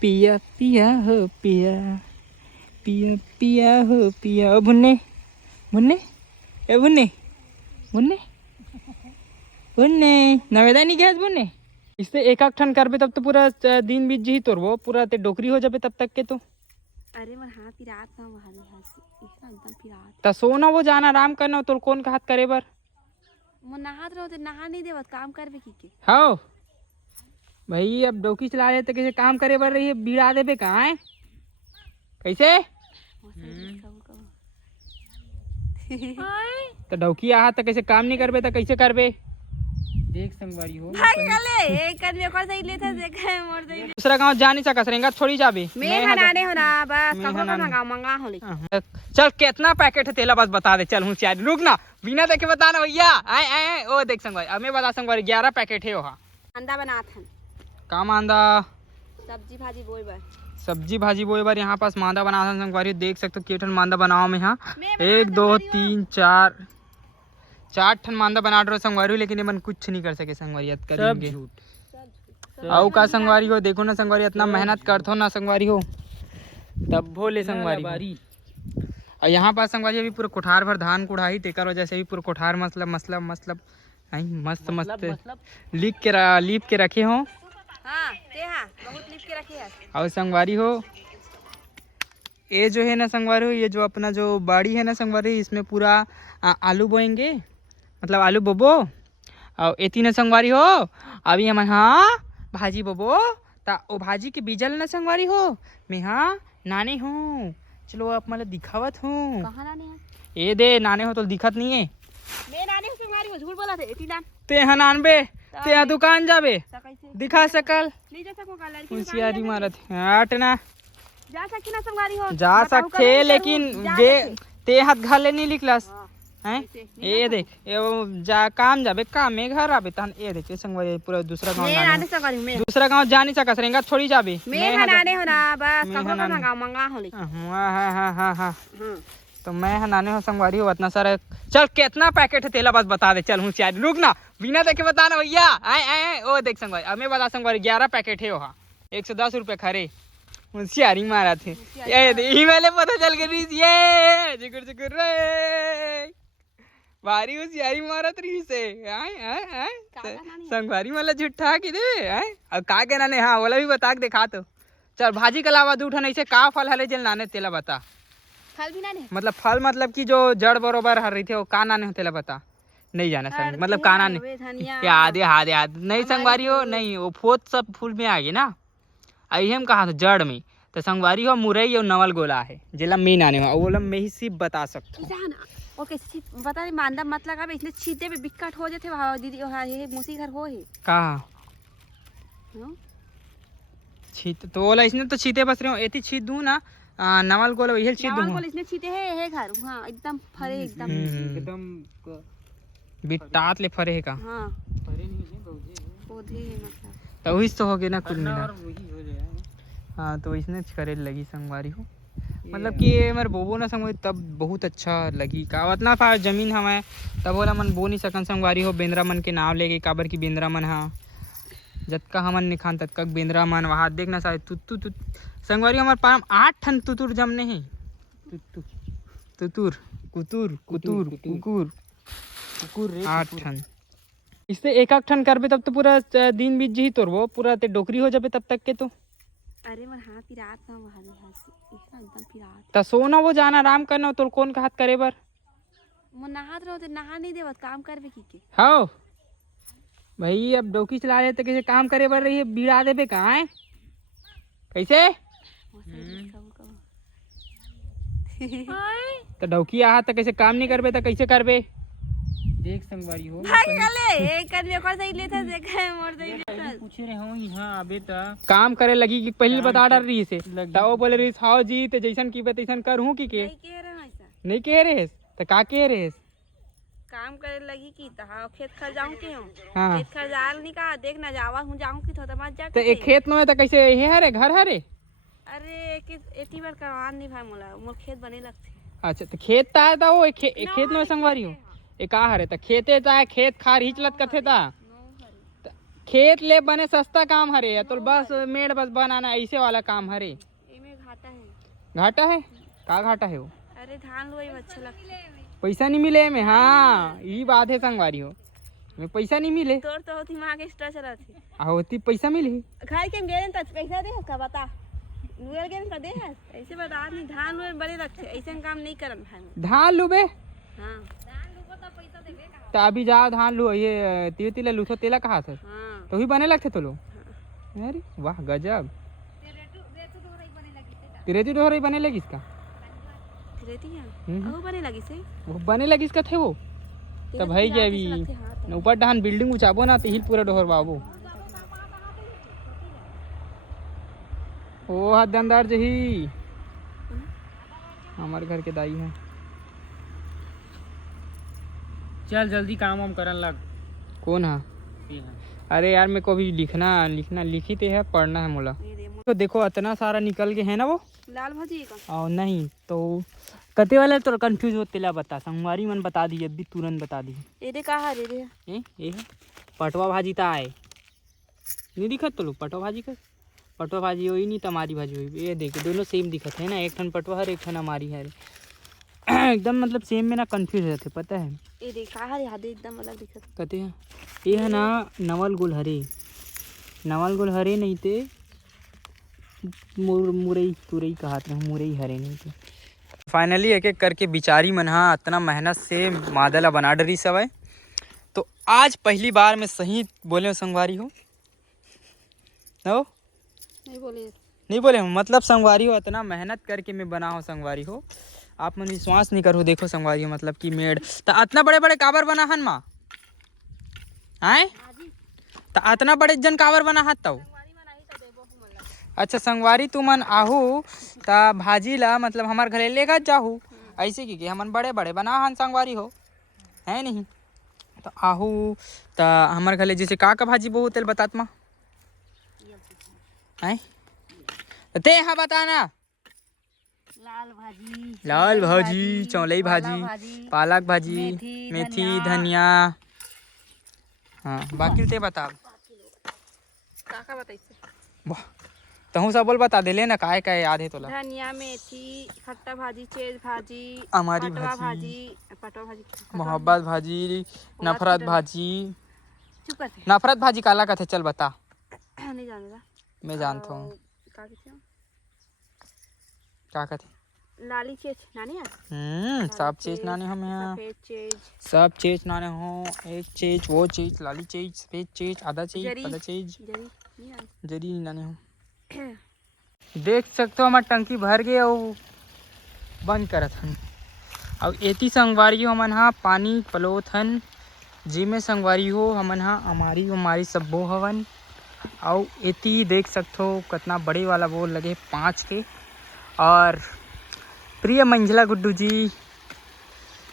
पिया पिया हो पिया पिया पिया हो पिया। ओ भुन्ने भुन्ने ए भुन्ने भुन्ने भुन्ने नवेदा नहीं गया भुन्ने। इससे एक आख ठन करबे तब तो पूरा दिन बीत जी तोर वो पूरा ते डोकरी हो जाबे तब तक के तो। अरे मोर हाथ पिरात ना भारी हाथ एकदम पिरात। त सोना वो जाना आराम करना तो कौन का हाथ करे बर। मोर नहात रहो तो नहा नहीं देवत काम करबे की के। हाँ भाई अब डोकी चला रहे तो कैसे काम करे बर रही है बीड़ा देबे कहाँ है कैसे तो डोकी आहा तो कैसे काम नहीं करबे तो कैसे करबे। देख संगवारी हो भाग गले एक आदमी कर सही लेथा देखा मोर दे। दूसरा गांव जा नहीं सकस रेंगा थोड़ी जाबे मैं हनाने हो ना बस कपड़ा को मंगा मंगा हो ले। चल कितना पैकेट है तेला बस बता दे चल हूँ चार रुक ना बिना देखे बताना भैया आए आए ओ देख संगवारी अब मैं बता संगवारी 11 पैकेट है वहाँ अंडा बनात हन का मांदा सब्जी भाजी बोई बर सब्जी भाजी बोए बार यहाँ पास मांदा बना संगवारी देख सकते हो केठन मांदा बनाओ में यहाँ 1 2 3 4 ठन मांदा बना रहे संगवारी लेकिन ये मन कुछ नहीं कर सके संगवारी करेंगे आओ का संगवारी हो देखो ना संगवारी इतना मेहनत करते हो ना संगवारी हो तब भोले संगवारी और यहाँ पास संगवारी अभी पूरा कोठार भर धान कुढ़ाई तेकर वजह से भी पूरा कोठार मतलब मस्त मस्त लीप के रखे हो। हाँ बहुत लीप के रखे है। और संगवारी हो ये जो है ना संगवारी हो ये जो अपना जो बाड़ी है ना संगवारी इसमें पूरा आलू बोएंगे मतलब आलू बोबो और एती न संगवारी हो अभी हम हाँ भाजी बोबो ता ओ भाजी के बीजल न संगवारी हो मैं हाँ नाने हूँ चलो आप मतलब दिखावत हूँ कहाँ नाने है ये दे नाने हो तो दिखत नहीं है मैं नाने हूँ संगवारी हो झूठ बोला थे एती नाम ते हाँ नानबे ते हाँ दुकान जाबे दिखा सकल नहीं जा सको काल होशियारी मारत हट ना जा सकती ना संगवारी हो जा सकते लेकिन जे ते हाथ घाले नहीं लिखलस हैं ये देख ये जा काम जाबे काम में घर आबे तहन ये देख संगवारी पूरा दूसरा गांव जा नहीं सकस रेंगा थोड़ी जाबे मैं हनाने हो ना बस कपड़ा को मंगा मंगा हो ले। हां तो मैं हनाने हो संगवारी हो इतना सारा चल कितना पैकेट है तेला बस बता दे चल हूँ चार रुक ना बिना देखे बताना भैया आए आए ओ देख संगवारी अब मैं बता संगवारी 11 पैकेट है वहाँ 110 रुपये खरे होशियारी मारा थे ये वाले पता चल गई ये जिकुर जिकुर रे भारी होशियारी मारत रही से आए संगवारी वाला झूठा की दे आए अब का कहना ने हाँ वाला भी बता के दिखा तो चल भाजी के अलावा दूठा नहीं से का फल हले जल नाने तेला बता फल भी नाने मतलब फल मतलब कि जो जड़ बरोबर हर रही थे वो का नाने हो तेला बता नहीं जाना संग मतलब का नाने याद नहीं संगवारी हो नहीं वो फोत सब फूल में आ गए ना आई हम कहा जड़ में तो संगवारी हो मुरई और नवल गोला है जिला मेन आने हो वो मैं ही सिर्फ बता सकता हूँ ओके बता नहीं मांदा मतलब का इसने छीते पे बिकट हो जाते वहां दीदी ये मुसी घर हो है कहाँ छीत तो बोला इसने तो छीते बस रहे हो एती छीत दूं ना नवल गोला यही छीत दूं नवल इसने छीते है घर हां एकदम फरे एकदम बिटात ले फरे है का हां फरे नहीं है पौधे मतलब तो वही तो हो गए ना कुल मिला हाँ तो इसने करे लगी संगवारी हो मतलब कि मेरे बोबो ना संगवारी तब बहुत अच्छा लगी का उतना फार जमीन हमें तब बोला मन बो नहीं सकन संगवारी हो बेंद्रा मन के नाम लेके काबर की बेंद्रा मन हाँ जतका हमन निखान ततका बेंद्रा मन वहाँ देखना शायद तुतु संगवारी हमारे पास 8 ठन तुतुर जमने हैं तुतुर कुतुर कुतुर कुकुर कुकुर 8 ठन इससे एक आख ठन करबे तब तो पूरा दिन बीत जी तोर वो पूरा ते डोकरी हो जाबे तब तक के तो। अरे मोर हाथ पिरात ना भारी हाथ एकदम पिरात त सोना वो जाना आराम करना तो कौन का हाथ करे बर। मोर नहात रहो तो नहा नहीं देवत काम करबे की के। हाँ भाई अब डोकी चला रहे तो कैसे काम करे बर रही है बीड़ा देबे कहाँ है कैसे तो डोकी आहा तो कैसे काम नहीं करबे तो कैसे करबे। देख संगवारी हो भाग गले एक आदमी कर सही लेथा देखा मोर दे पूछे रहे हो यहां बेटा काम करे लगी कि पहले बता डर रही से वो बोले रही हां जी तो जैसन की तैसन कर हूं कि के नहीं कह रहे तो का कह रहे काम करे लगी की तो हाँ खेत खर जाऊं के हूं हाँ खेत खर जाल नहीं का देख ना जावा हूं जाऊं की तो मत जा तो एक खेत में तो कैसे हे हरे घर हरे अरे एती बार करवान नहीं भाई मोला मोर खेत बने लगथे। अच्छा तो खेत ता था वो खेत में संगवारी हो एक का हरे तो खेते ता खेत खार हिचलत कथे ता खेत ले बने सस्ता काम हरे तो बस मेड़ बस बनाना ऐसे वाला काम हरे। इमे घाटा है। घाटा है का घाटा है वो? अरे धान लोई अच्छा लगता है। पैसा नहीं मिले में। हाँ ये बात है संगवारी हो में पैसा नहीं मिले तोर तो होती मां के स्ट्रेस रहती होती पैसा मिले खाई के गेन त पैसा दे का बता नुअल गेन का दे है ऐसे बता नहीं धान लोई बड़े रखते ऐसे काम नहीं करन भाई धान लुबे। हां धान लुबो तो पैसा देबे का तो अभी जाओ धान लू ये तिल तिल लूथो तेला कहाँ से हां तो ही बने लगते तो लो। अरे वाह गजब तिरेती डोहरी बने लगी इसका तिरेती है वो बने लगी से वो बने लगी इसका थे वो तब भाई जे अभी ऊपर डहान बिल्डिंग उचाबो ना तो हिल पूरा डोहर बाबू ओ हदंदार जही हमारे घर के दाई है। चल जल्दी काम वाम करन लग। कौन है? अरे यार मेरे को भी लिखना लिखी तो है पढ़ना है मोला। तो देखो इतना सारा निकल के है ना वो लाल भाजी का और नहीं तो कते वाला तो कंफ्यूज होते ला बता संगवारी मन बता दी अभी तुरंत बता दी। एरे का है रे ये है पटवा भाजी ता आए नहीं दिखत तो लोग पटवा भाजी का पटवा भाजी हुई नहीं तमारी भाजी हुई ये देखो दोनों सेम दिखत है ना एक ठन पटवा हर एक ठन हमारी है एकदम मतलब सेम में ना कंफ्यूज रहते पता है। एरे का है याद एकदम अलग दिखत कहते हैं ये है ना नवल गुल हरे नहीं थे मुरई तुरई कहते हैं मुरई हरे नहीं थे। फाइनली एक एक करके बिचारी मन हा इतना मेहनत से मादला बना डरी सब है तो आज पहली बार मैं सही बोले संगवारी हो नहीं बोले मतलब संगवारी हो इतना मेहनत करके मैं बना हो संगवारी हो आप मन विश्वास नहीं करो। देखो संगवारी हो मतलब कि मेड़ तो इतना बड़े बड़े काबर बना हन माँ आए तो इतना बड़े जन काबर बना हाथ तब अच्छा संगवारी तुमन आहू ता भाजी ला मतलब हमार घरे लेगा जाहू ऐसे की हमन बड़े बड़े बना हन संगवारी हो है नहीं तो आहू ता हमार घरे जैसे का भाजी बहुत तेल बतात माँ हैं ते हाँ बताना लाल भाजी चौलाई भाजी पालक भाजी मेथी धनिया हाँ बाकी ते बता का बताइए वाह तहु सब बोल बता दे लेना काय काय याद है तोला धनिया मेथी खट्टा भाजी चेज भाजी हमारी भाजी मोहब्बत भाजी नफरत भाजी चुप कर नफरत भाजी काला कथे चल बता नहीं जानता मैं जानता हूँ क्या कथे लाली चेज नानी है सब चीज नाने हम यहाँ सफेद चेज सब चीज नाने हो एक चीज वो चीज लाली चीज सफेद चीज आधा चीज आधा चीज जरी नाने हो देख सकते हो हमार टंकी भर गए और बंद करत हन और एती संगवारी हो हमन हा पानी पलोत हन जिमे संगवारी हो हमन हा हमारी सब्बो हवन और एती देख सकते हो कितना बड़े वाला बोल लगे 5 के और प्रिय मंझला गुड्डू जी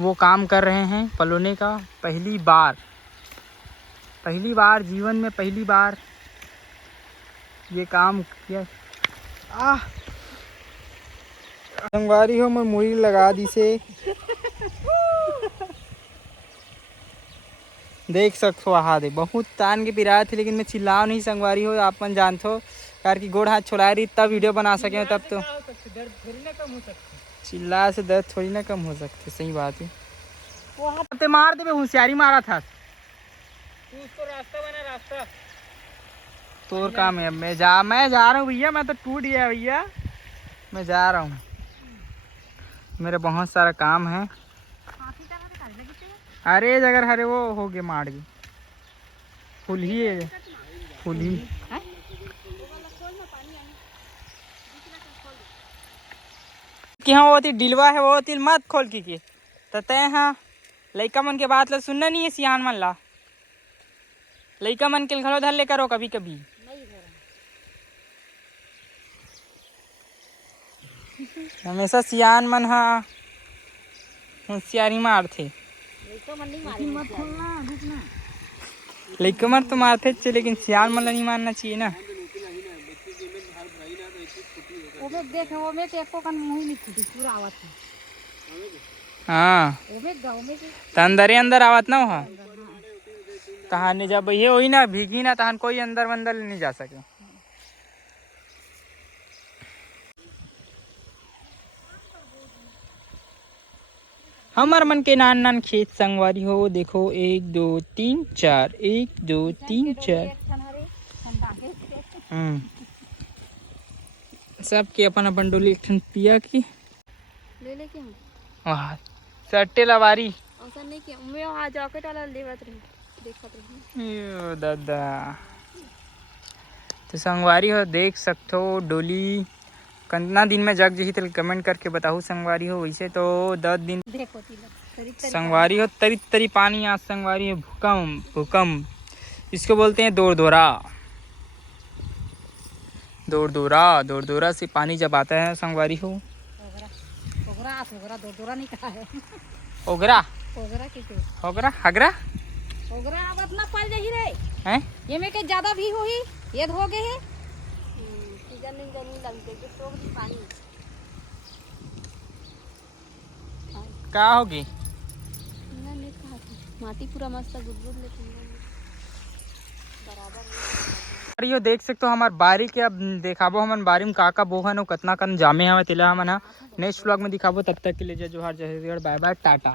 वो काम कर रहे हैं पलोने का पहली बार जीवन में पहली बार ये काम किया। संगवारी हो मैं मुड़ी लगा दी से देख सकते हो आहा दे बहुत तान के पिराए थे लेकिन मैं चिल्लाओ नहीं संगवारी हो आप मन जानते हो कार की गोड़ हाथ छोड़ा रही तब वीडियो बना सके तब तो चिल्ला से दर्द थोड़ी ना कम हो सकते सही बात है वो मार दे होशियारी मारा था तू उसको रास्ता बना रास्ता तोर काम है मैं जा रहा हूँ भैया मैं तो टूट गया भैया मैं जा रहा हूँ मेरे बहुत सारा काम है। अरे जगह हरे वो हो गए मार गए फुल ही कि हाँ वो डिलवा है वो तिल मत खोल के तय हाँ लइका मन के बात ला सुनना नहीं है सियान मन ला लइका मन के घरों धर ले करो कभी कभी हमेशा सियान मन हा होशियारी मारथे लइका मन तो मारथे चे लेकिन सियान मन ला नहीं मारना चाहिए ना। ओबे देख ओबे के एको कन मुंह नहीं फूटी पूरा आवत है हाँ ओबे गांव में तो अंदर आवत ना वहाँ तहाने जब ये हुई ना भीगी ना तहान कोई अंदर वंदर नहीं जा सके। हमार मन के नान नान खेत संगवारी हो देखो 1 2 3 4 1 2 3 4 सबके अपन अपन डोली एक ठन पिया की ले लेके हम वाह सट्टे लवारी ऐसा नहीं किया मैं वहाँ जॉकेट वाला लेवत रही देखत रही यो दादा तो संगवारी हो देख सकते हो डोली कितना दिन में जग जही तो कमेंट करके बताओ संगवारी हो। वैसे तो 10 दिन देखो संगवारी हो तरी तरी पानी आज संगवारी हो भूकंप भूकंप इसको बोलते हैं दौड़ दौड़ा से पानी जब आता है संगवारी हो ओगरा नहीं कहा है ओगरा ओगरा हगरा अब अपना पल जही रे हैं ये में के ज्यादा भी होही ये हो गए है सीजन नहीं गर्मी लगते के सोख दी पानी का होगी ना नहीं कहा थी माटी पूरा मस्त गुदगुद लेकिन बराबर यो देख सकते हो हमार बारी के अब देखाबो हमन बारी में का बोहन कतना कन जामे हवे तेला हमन नेक्स्ट व्लॉग में दिखाबो। तब तक के लिए जय जोहार जय छत्तीसगढ़ बाय बाय टाटा।